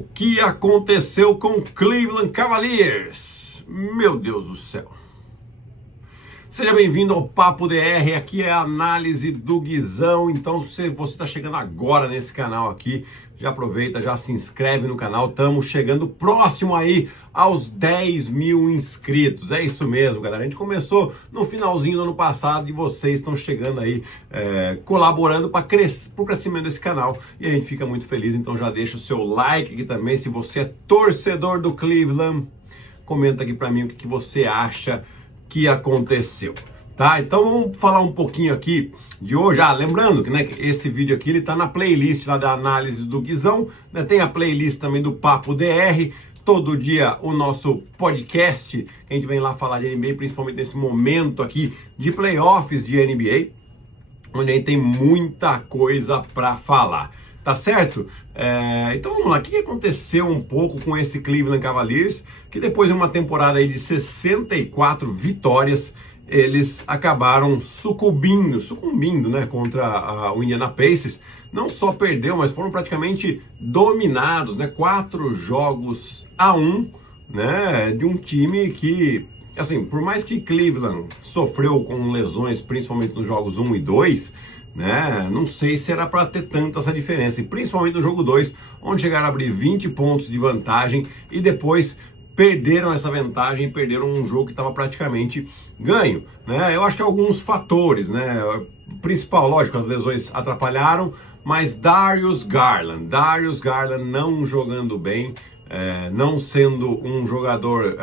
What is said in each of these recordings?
O que aconteceu com o Cleveland Cavaliers? Meu Deus do céu. Seja bem-vindo ao Papo DR, aqui é a análise do Guizão. Então, se você está chegando agora nesse canal aqui, já aproveita, já se inscreve no canal. Estamos chegando próximo aí aos 10 mil inscritos. É isso mesmo, galera. A gente começou no finalzinho do ano passado e vocês estão chegando aí, colaborando para o crescimento desse canal. E a gente fica muito feliz, então já deixa o seu like aqui também. Se você é torcedor do Cleveland, comenta aqui para mim o que você acha que aconteceu, tá? Então vamos falar um pouquinho aqui de hoje. Lembrando que, que esse vídeo aqui ele tá na playlist lá da análise do Guizão, né? Tem a playlist também do Papo DR. Todo dia o nosso podcast, a gente vem lá falar de NBA, principalmente nesse momento aqui de playoffs de NBA, onde a gente tem muita coisa para falar. Tá certo? Então vamos lá, o que aconteceu um pouco com esse Cleveland Cavaliers, que depois de uma temporada aí de 64 vitórias, eles acabaram sucumbindo, né, contra o Indiana Pacers. Não só perdeu, mas foram praticamente dominados, né, 4-1, né, de um time que, assim, por mais que Cleveland sofreu com lesões, principalmente nos jogos 1 e 2, né? Não sei se era para ter tanta essa diferença, e principalmente no jogo 2, onde chegaram a abrir 20 pontos de vantagem e depois perderam essa vantagem, perderam um jogo que estava praticamente ganho, né? Eu acho que alguns fatores, né? O principal, lógico, as lesões atrapalharam, mas Darius Garland não jogando bem, não sendo um jogador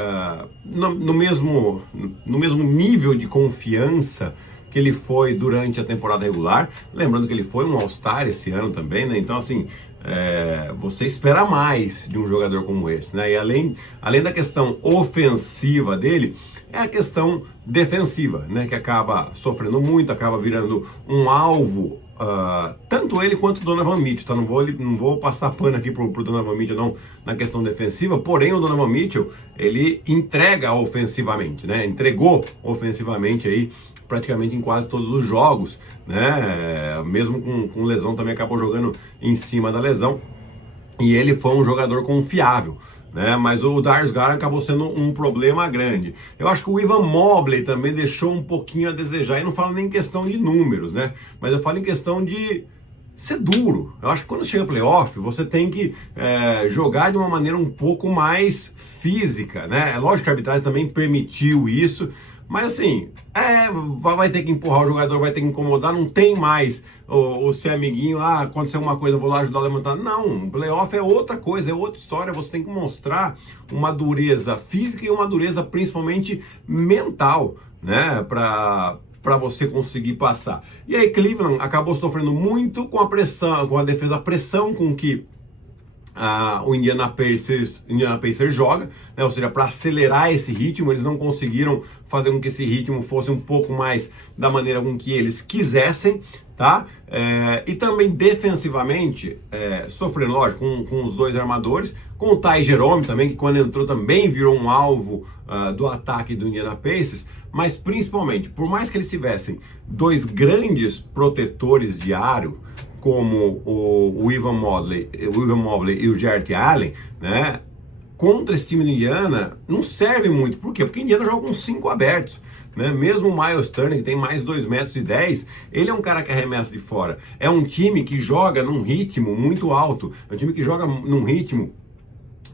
no mesmo nível de confiança que ele foi durante a temporada regular. Lembrando que ele foi um All-Star esse ano também, né? Então, assim, você espera mais de um jogador como esse, né? E além da questão ofensiva dele, é a questão defensiva, né? Que acaba sofrendo muito, acaba virando um alvo, tanto ele quanto o Donovan Mitchell, tá? Não vou passar pano aqui pro Donovan Mitchell, não, na questão defensiva, porém o Donovan Mitchell, ele entrega ofensivamente, né? Entregou ofensivamente aí praticamente em quase todos os jogos, né? Mesmo com lesão, também acabou jogando em cima da lesão, e ele foi um jogador confiável, né? Mas o Darius Garland acabou sendo um problema grande. Eu acho que o Evan Mobley também deixou um pouquinho a desejar, e não falo nem em questão de números, né? Mas eu falo em questão de ser duro. Eu acho que quando chega playoff, você tem que jogar de uma maneira um pouco mais física, né? É lógico que a arbitragem também permitiu isso, mas assim, vai ter que empurrar o jogador, vai ter que incomodar, não tem mais o seu amiguinho, aconteceu uma coisa, eu vou lá ajudar a levantar. Não, playoff é outra coisa, é outra história. Você tem que mostrar uma dureza física e uma dureza principalmente mental, né, para você conseguir passar. E aí Cleveland acabou sofrendo muito com a pressão, com a defesa, a pressão com que o Indiana Pacers joga, né? Ou seja, para acelerar esse ritmo, eles não conseguiram fazer com que esse ritmo fosse um pouco mais da maneira com que eles quisessem, tá? E também defensivamente, sofrendo, lógico, com os dois armadores, com o Ty Jerome também, que quando entrou também virou um alvo do ataque do Indiana Pacers, mas principalmente, por mais que eles tivessem dois grandes protetores de aro, como o Evan Mobley e o Jarrett Allen, né? Contra esse time do Indiana não serve muito. Por quê? Porque o Indiana joga com 5 abertos, né? Mesmo o Miles Turner, que tem mais 2,10 metros, ele é um cara que arremessa de fora. É um time que joga num ritmo muito alto. É um time que joga num ritmo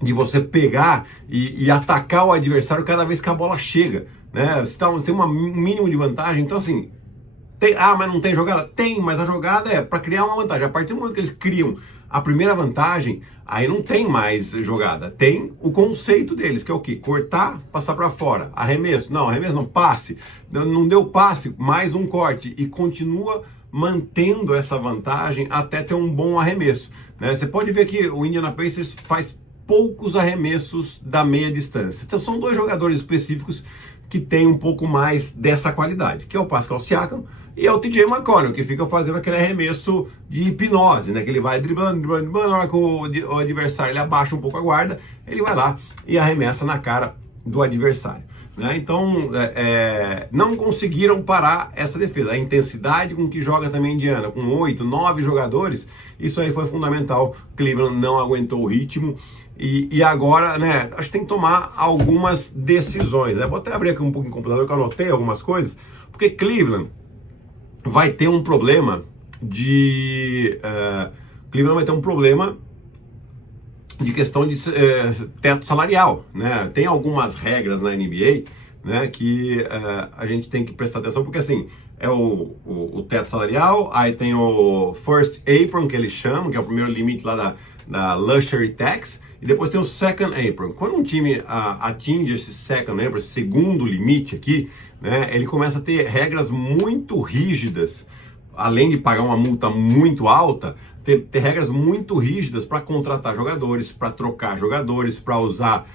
de você pegar e atacar o adversário cada vez que a bola chega, né? Você tem um mínimo de vantagem. Então, assim, mas não tem jogada? Tem, mas a jogada é para criar uma vantagem. A partir do momento que eles criam a primeira vantagem, aí não tem mais jogada. Tem o conceito deles, que é o quê? Cortar, passar para fora. Arremesso não, passe. Não deu passe, mais um corte. E continua mantendo essa vantagem até ter um bom arremesso, né? Você pode ver que o Indiana Pacers faz poucos arremessos da meia distância. Então são dois jogadores específicos que tem um pouco mais dessa qualidade, que é o Pascal Siakam e é o TJ McConnell, que fica fazendo aquele arremesso de hipnose, né? Que ele vai driblando, na hora que o adversário ele abaixa um pouco a guarda, ele vai lá e arremessa na cara do adversário. né? Então, não conseguiram parar essa defesa. A intensidade com que joga também Indiana, com 8, 9 jogadores, isso aí foi fundamental. Cleveland não aguentou o ritmo e agora, né, acho que tem que tomar algumas decisões, né? Vou até abrir aqui um pouco o computador que eu anotei algumas coisas, porque Cleveland vai ter um problema de questão de teto salarial, né? Tem algumas regras na NBA, né, que a gente tem que prestar atenção, porque assim, é o teto salarial, aí tem o First Apron, que eles chamam, que é o primeiro limite lá da Luxury Tax, e depois tem o Second Apron. Quando um time atinge esse Second Apron, esse segundo limite aqui, né, ele começa a ter regras muito rígidas, além de pagar uma multa muito alta, ter regras muito rígidas para contratar jogadores, para trocar jogadores, para usar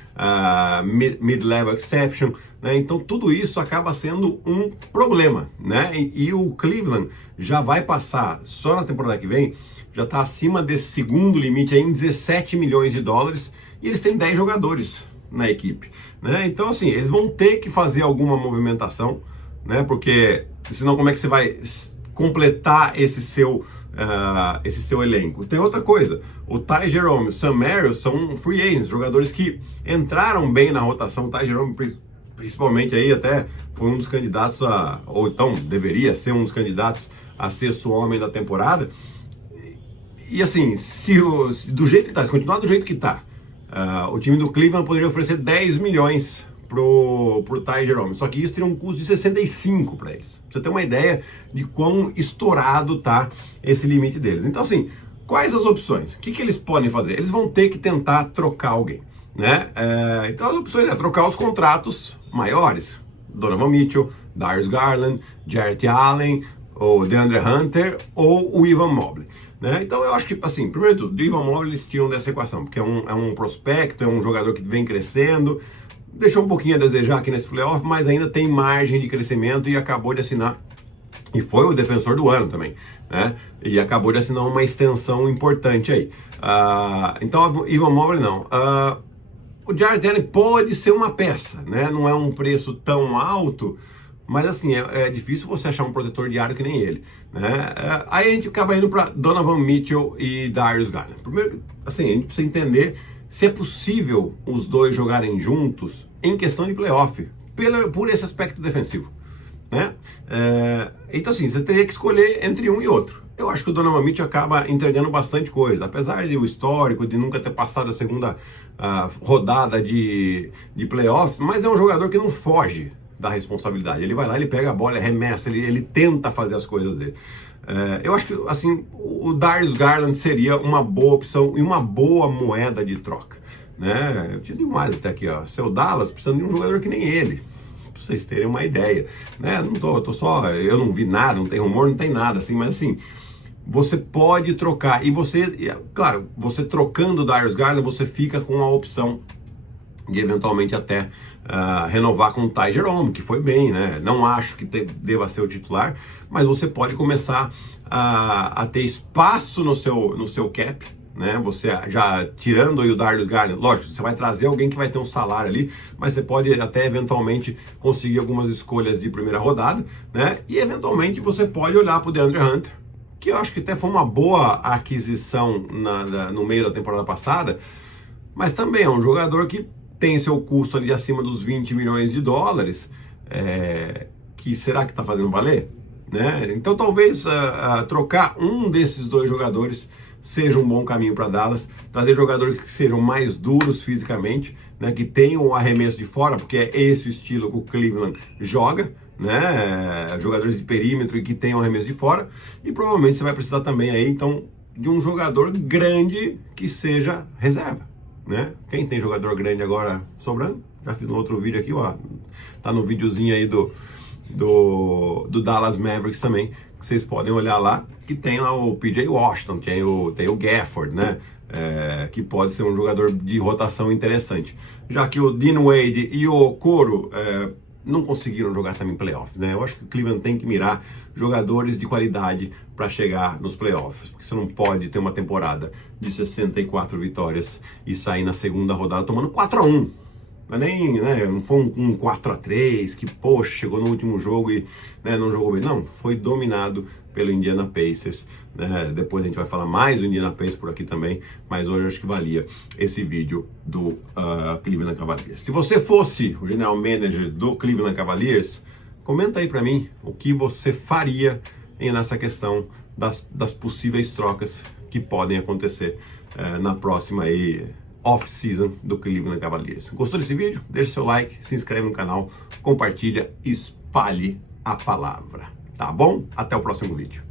mid-level exception, né? Então tudo isso acaba sendo um problema, né? E o Cleveland já vai passar, só na temporada que vem, já está acima desse segundo limite aí, em 17 milhões de dólares, e eles têm 10 jogadores na equipe, né? Então assim, eles vão ter que fazer alguma movimentação, né? Porque senão como é que você vai completar esse seu elenco? Tem outra coisa, o Ty Jerome, o Sam Merrill são free agents, jogadores que entraram bem na rotação. O Ty Jerome principalmente aí até foi um dos candidatos ou então deveria ser um dos candidatos a sexto homem da temporada. E assim, do jeito que tá, se continuar do jeito que tá, o time do Cleveland poderia oferecer 10 milhões pro Ty Jerome, só que isso teria um custo de 65 para eles. Pra você ter uma ideia de quão estourado tá esse limite deles. Então assim, quais as opções? O que eles podem fazer? Eles vão ter que tentar trocar alguém, né? Então as opções é trocar os contratos maiores. Donovan Mitchell, Darius Garland, Jarrett Allen, o DeAndre Hunter ou o Evan Mobley, né? Então eu acho que, assim, primeiro de tudo, o Evan Mobley eles tiram dessa equação, porque é um prospecto, é um jogador que vem crescendo, deixou um pouquinho a desejar aqui nesse playoff, mas ainda tem margem de crescimento e acabou de assinar, e foi o defensor do ano também, né? E acabou de assinar uma extensão importante aí. Então, Evan Mobley não. O Jarrett Allen pode ser uma peça, né? Não é um preço tão alto, mas assim, é difícil você achar um protetor de aro que nem ele, né? Aí a gente acaba indo para Donovan Mitchell e Darius Garland. Primeiro, assim, a gente precisa entender se é possível os dois jogarem juntos em questão de playoff, por esse aspecto defensivo, né? Então assim, você teria que escolher entre um e outro. Eu acho que o Donovan Mitchell acaba entregando bastante coisa, apesar de o histórico de nunca ter passado a segunda rodada de playoffs, mas é um jogador que não foge da responsabilidade. Ele vai lá, ele pega a bola, ele arremessa, ele tenta fazer as coisas dele. Eu acho que assim, o Darius Garland seria uma boa opção e uma boa moeda de troca, né? Eu te digo mais até aqui, ó, seu Dallas precisando de um jogador que nem ele, pra vocês terem uma ideia, né? Eu não vi nada, não tem rumor, não tem nada assim, mas assim, você pode trocar e claro, você trocando o Darius Garland, você fica com a opção de eventualmente até renovar com o Ty Jerome, que foi bem, né? Não acho que deva ser o titular, mas você pode começar a ter espaço no seu cap, né? Você já tirando aí o Darius Garland, lógico, você vai trazer alguém que vai ter um salário ali, mas você pode até eventualmente conseguir algumas escolhas de primeira rodada, né? E eventualmente você pode olhar para o DeAndre Hunter, que eu acho que até foi uma boa aquisição no meio da temporada passada, mas também é um jogador que tem seu custo ali acima dos 20 milhões de dólares, que será que está fazendo valer? Né? Então talvez trocar um desses dois jogadores seja um bom caminho para Dallas, trazer jogadores que sejam mais duros fisicamente, né? Que tenham o arremesso de fora, porque é esse o estilo que o Cleveland joga, né? Jogadores de perímetro e que tenham arremesso de fora, e provavelmente você vai precisar também aí, então, de um jogador grande que seja reserva, né? Quem tem jogador grande agora sobrando? Já fiz um outro vídeo aqui, ó. Tá no videozinho aí do Dallas Mavericks também, que vocês podem olhar lá, que tem lá o PJ Washington, tem o Gafford, né? Que pode ser um jogador de rotação interessante. Já que o Dean Wade e o Okoro não conseguiram jogar também playoffs, né? Eu acho que o Cleveland tem que mirar jogadores de qualidade para chegar nos playoffs, porque você não pode ter uma temporada de 64 vitórias e sair na segunda rodada tomando 4-1, Não é nem, né, não foi um 4-3 que, poxa, chegou no último jogo e, né, não jogou bem. Não, foi dominado pelo Indiana Pacers. Né? Depois a gente vai falar mais do Indiana Pacers por aqui também, mas hoje eu acho que valia esse vídeo do Cleveland Cavaliers. Se você fosse o general manager do Cleveland Cavaliers, comenta aí para mim o que você faria nessa questão das possíveis trocas que podem acontecer na próxima off-season do Cleveland Cavaliers. Gostou desse vídeo? Deixa seu like, se inscreve no canal, compartilha, espalhe a palavra. Tá bom? Até o próximo vídeo.